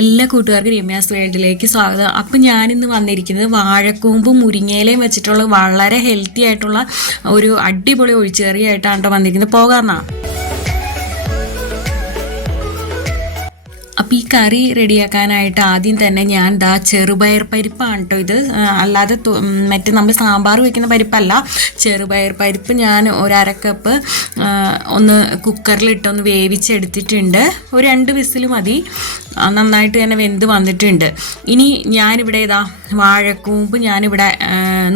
എല്ലാ കൂട്ടുകാർക്കും രമ്യാസ് വേൾഡിലേക്ക് സ്വാഗതം. അപ്പം ഞാനിന്ന് വന്നിരിക്കുന്നത് വാഴക്കൂമ്പും മുരിങ്ങയിലയും വെച്ചിട്ടുള്ള വളരെ ഹെൽത്തി ആയിട്ടുള്ള ഒരു അടിപൊളി ഒഴിച്ചുകറിയായിട്ടാണ് കേട്ടോ വന്നിരിക്കുന്നത്. പോകാമെന്നാ. അപ്പോൾ ഈ കറി റെഡിയാക്കാനായിട്ട് ആദ്യം തന്നെ ഞാൻ ചെറുപയർ പരിപ്പാണ് കേട്ടോ ഇത്. അല്ലാതെ മറ്റേ നമ്മൾ സാമ്പാർ വയ്ക്കുന്ന പരിപ്പല്ല, ചെറുപയർ പരിപ്പ് ഞാൻ ഒരു അരക്കപ്പ് ഒന്ന് കുക്കറിലിട്ടൊന്ന് വേവിച്ചെടുത്തിട്ടുണ്ട്. ഒരു 2 വിസിൽ മതി. നന്നായിട്ട് തന്നെ വെന്ത് വന്നിട്ടുണ്ട്. ഇനി ഞാനിവിടെ വാഴക്കൂമ്പ് ഞാനിവിടെ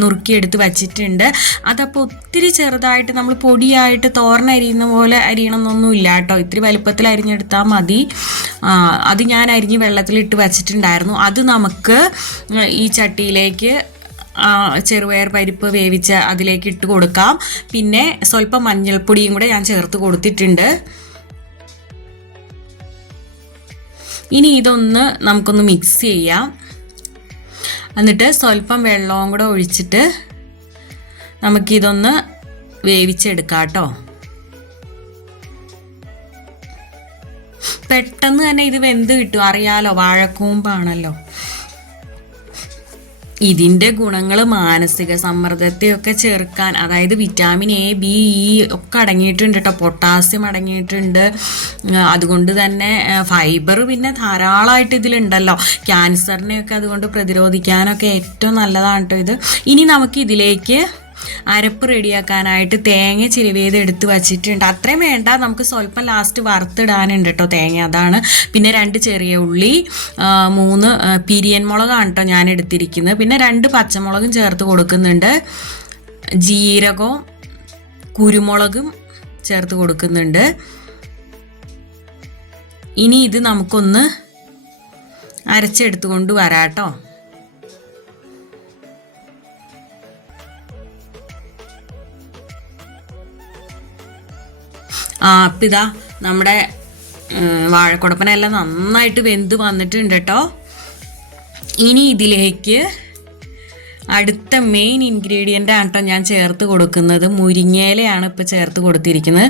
നുറുക്കിയെടുത്ത് വച്ചിട്ടുണ്ട്. അതപ്പോൾ ഒത്തിരി ചെറുതായിട്ട് നമ്മൾ പൊടിയായിട്ട് തോരൻ അരിയുന്ന പോലെ അരിയണമെന്നൊന്നുമില്ല കേട്ടോ. ഇത്തിരി വലുപ്പത്തിൽ അരിഞ്ഞെടുത്താൽ മതി. അത് ഞാൻ അരിഞ്ഞ് വെള്ളത്തിലിട്ട് വച്ചിട്ടുണ്ടായിരുന്നു. അത് നമുക്ക് ഈ ചട്ടിയിലേക്ക് ചെറുപയർ പരിപ്പ് വേവിച്ച് അതിലേക്ക് ഇട്ട് കൊടുക്കാം. പിന്നെ സ്വല്പം മഞ്ഞൾപ്പൊടിയും കൂടെ ഞാൻ ചേർത്ത് കൊടുത്തിട്ടുണ്ട്. ഇനി ഇതൊന്ന് നമുക്കൊന്ന് മിക്സ് ചെയ്യാം. എന്നിട്ട് സ്വല്പം വെള്ളവും കൂടെ ഒഴിച്ചിട്ട് നമുക്കിതൊന്ന് വേവിച്ചെടുക്കാം കേട്ടോ. പെട്ടെന്ന് തന്നെ ഇത് വെന്ത് കിട്ടും, അറിയാലോ, വാഴക്കൂമ്പാണല്ലോ. ഇതിൻ്റെ ഗുണങ്ങൾ മാനസിക സമ്മർദ്ദത്തെയൊക്കെ ചെറുക്കാൻ, അതായത് വിറ്റാമിൻ എ, ബി, ഇ ഒക്കെ അടങ്ങിയിട്ടുണ്ട് കേട്ടോ. പൊട്ടാസ്യം അടങ്ങിയിട്ടുണ്ട്. അതുകൊണ്ട് തന്നെ ഫൈബർ പിന്നെ ധാരാളമായിട്ട് ഇതിലുണ്ടല്ലോ. ക്യാൻസറിനെയൊക്കെ അതുകൊണ്ട് പ്രതിരോധിക്കാനൊക്കെ ഏറ്റവും നല്ലതാണ് കേട്ടോ ഇത്. ഇനി നമുക്ക് ഇതിലേക്ക് അരപ്പ് റെഡിയാക്കാനായിട്ട് തേങ്ങ ചിരവിയത് എടുത്ത് വച്ചിട്ടുണ്ട്. അത്രയും വേണ്ട, നമുക്ക് സ്വല്പം ലാസ്റ്റ് വറുത്തിടാനുണ്ട് കേട്ടോ തേങ്ങ, അതാണ്. പിന്നെ 2 ചെറിയ ഉള്ളി, 3 പിരിയൻ മുളകാണ് കേട്ടോ ഞാൻ എടുത്തിരിക്കുന്നത്. പിന്നെ 2 പച്ചമുളകും ചേർത്ത് കൊടുക്കുന്നുണ്ട്. ജീരകവും കുരുമുളകും ചേർത്ത് കൊടുക്കുന്നുണ്ട്. ഇനി ഇത് നമുക്കൊന്ന് അരച്ചെടുത്തുകൊണ്ട് വരാം കേട്ടോ. അപ്പം ഇതാ നമ്മുടെ വാഴക്കുടപ്പനെല്ലാം നന്നായിട്ട് വെന്ത് വന്നിട്ടുണ്ട് കേട്ടോ. ഇനി ഇതിലേക്ക് അടുത്ത മെയിൻ ഇൻഗ്രീഡിയൻ്റ് ആണ് കേട്ടോ ഞാൻ ചേർത്ത് കൊടുക്കുന്നത്. മുരിങ്ങയിലയാണ് ഇപ്പോൾ ചേർത്ത് കൊടുത്തിരിക്കുന്നത്.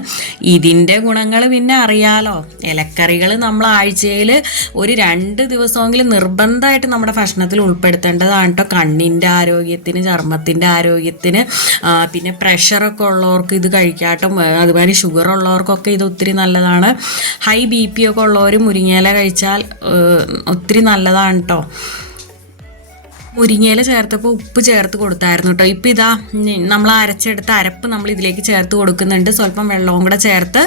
ഇതിൻ്റെ ഗുണങ്ങൾ പിന്നെ അറിയാലോ. ഇലക്കറികൾ നമ്മൾ ആഴ്ചയിൽ ഒരു 2 ദിവസമെങ്കിലും നിർബന്ധമായിട്ട് നമ്മുടെ ഭക്ഷണത്തിൽ ഉൾപ്പെടുത്തേണ്ടതാണ് കേട്ടോ. കണ്ണിൻ്റെ ആരോഗ്യത്തിന്, ചർമ്മത്തിൻ്റെ ആരോഗ്യത്തിന്, പിന്നെ പ്രഷറൊക്കെ ഉള്ളവർക്ക് ഇത് കഴിക്കാട്ടോ. അതുപോലെ ഷുഗർ ഉള്ളവർക്കൊക്കെ ഇത് ഒത്തിരി നല്ലതാണ്. ഹൈ BP ഒക്കെ ഉള്ളവർ മുരിങ്ങയില കഴിച്ചാൽ ഒത്തിരി നല്ലതാണ് കേട്ടോ. മുരിങ്ങയില ചേർത്തപ്പോൾ ഉപ്പ് ചേർത്ത് കൊടുത്തായിരുന്നു കേട്ടോ. ഇപ്പം ഇതാ നമ്മൾ അരച്ചെടുത്ത അരപ്പ് നമ്മൾ ഇതിലേക്ക് ചേർത്ത് കൊടുക്കുന്നുണ്ട്. സ്വല്പം വെള്ളവും കൂടെ ചേർത്ത്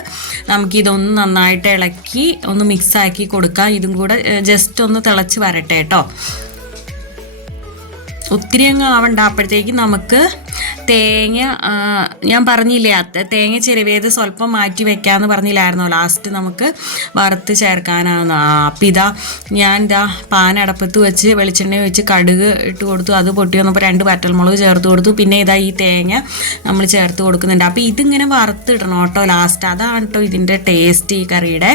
നമുക്കിതൊന്ന് നന്നായിട്ട് ഇളക്കി ഒന്ന് മിക്സാക്കി കൊടുക്കാം. ഇതും കൂടെ ജസ്റ്റ് ഒന്ന് തിളച്ച് വരട്ടെ കേട്ടോ. ഒത്തിരി അങ്ങ് ആവണ്ട. അപ്പോഴത്തേക്ക് നമുക്ക് തേങ്ങ, ഞാൻ പറഞ്ഞില്ലേ, തേങ്ങ ചിരവിയത് സ്വല്പം മാറ്റി വെക്കാമെന്ന് പറഞ്ഞില്ലായിരുന്നോ ലാസ്റ്റ് നമുക്ക് വറുത്ത് ചേർക്കാനാണ്. അപ്പം ഞാൻ പാൻ അടപ്പത്ത് വെച്ച് വെളിച്ചെണ്ണ വെച്ച് കടുക് ഇട്ട് കൊടുത്തു. അത് പൊട്ടി വന്നപ്പോൾ 2 വറ്റൽമുളക് ചേർത്ത് കൊടുത്തു. പിന്നെ ഈ തേങ്ങ നമ്മൾ ചേർത്ത് കൊടുക്കുന്നുണ്ട്. അപ്പോൾ ഇതിങ്ങനെ വറുത്തിടണം കേട്ടോ ലാസ്റ്റ്. അതാണ് കേട്ടോ ഇതിൻ്റെ ടേസ്റ്റ് ഈ കറിയുടെ.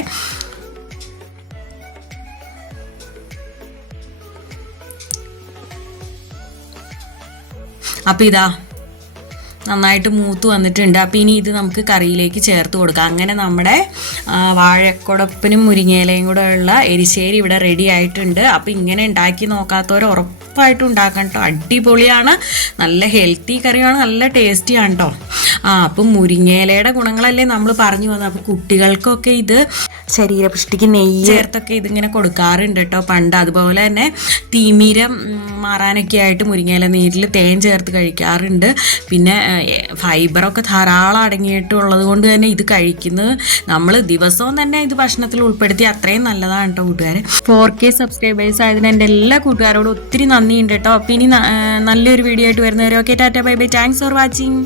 അപ്പോൾ നന്നായിട്ട് മൂത്ത് വന്നിട്ടുണ്ട്. അപ്പോൾ ഇനി ഇത് നമുക്ക് കറിയിലേക്ക് ചേർത്ത് കൊടുക്കാം. അങ്ങനെ നമ്മുടെ വാഴക്കുടപ്പനും മുരിങ്ങയിലയും കൂടെ ഉള്ള എരിശ്ശേരി ഇവിടെ റെഡി ആയിട്ടുണ്ട്. അപ്പോൾ ഇങ്ങനെ ഉണ്ടാക്കി നോക്കാത്തവർ ഉറപ്പായിട്ടും ഉണ്ടാക്കണം കേട്ടോ. അടിപൊളിയാണ്, നല്ല ഹെൽത്തി കറിയാണ്, നല്ല ടേസ്റ്റിയാണ് കേട്ടോ. അപ്പം മുരിങ്ങയിലയുടെ ഗുണങ്ങളല്ലേ നമ്മൾ പറഞ്ഞു വന്നത്. അപ്പോൾ കുട്ടികൾക്കൊക്കെ ഇത് ശരീരപുഷ്ടിക്ക് നെയ്യ് ചേർത്തൊക്കെ ഇതിങ്ങനെ കൊടുക്കാറുണ്ട് കേട്ടോ പണ്ട്. അതുപോലെ തന്നെ തിമിരം മാറാനൊക്കെ ആയിട്ട് മുരിങ്ങയില നീരിൽ തേൻ ചേർത്ത് കഴിക്കാറുണ്ട്. പിന്നെ ഫൈബറൊക്കെ ധാരാളം അടങ്ങിയിട്ടുള്ളത് കൊണ്ട് തന്നെ ഇത് കഴിക്കുന്നത് നമ്മൾ ദിവസവും തന്നെ ഇത് ഭക്ഷണത്തിൽ ഉൾപ്പെടുത്തി അത്രയും നല്ലതാണ് കേട്ടോ കൂട്ടുകാരെ. 4K സബ്സ്ക്രൈബേഴ്സ് ആയതിന് എൻ്റെ എല്ലാ കൂട്ടുകാരോടും ഒത്തിരി നന്ദിയുണ്ട് കേട്ടോ. അപ്പോൾ ഇനി നല്ലൊരു വീഡിയോ ആയിട്ട് വരുന്നവരെ okay, Tata, bye bye, thanks for watching.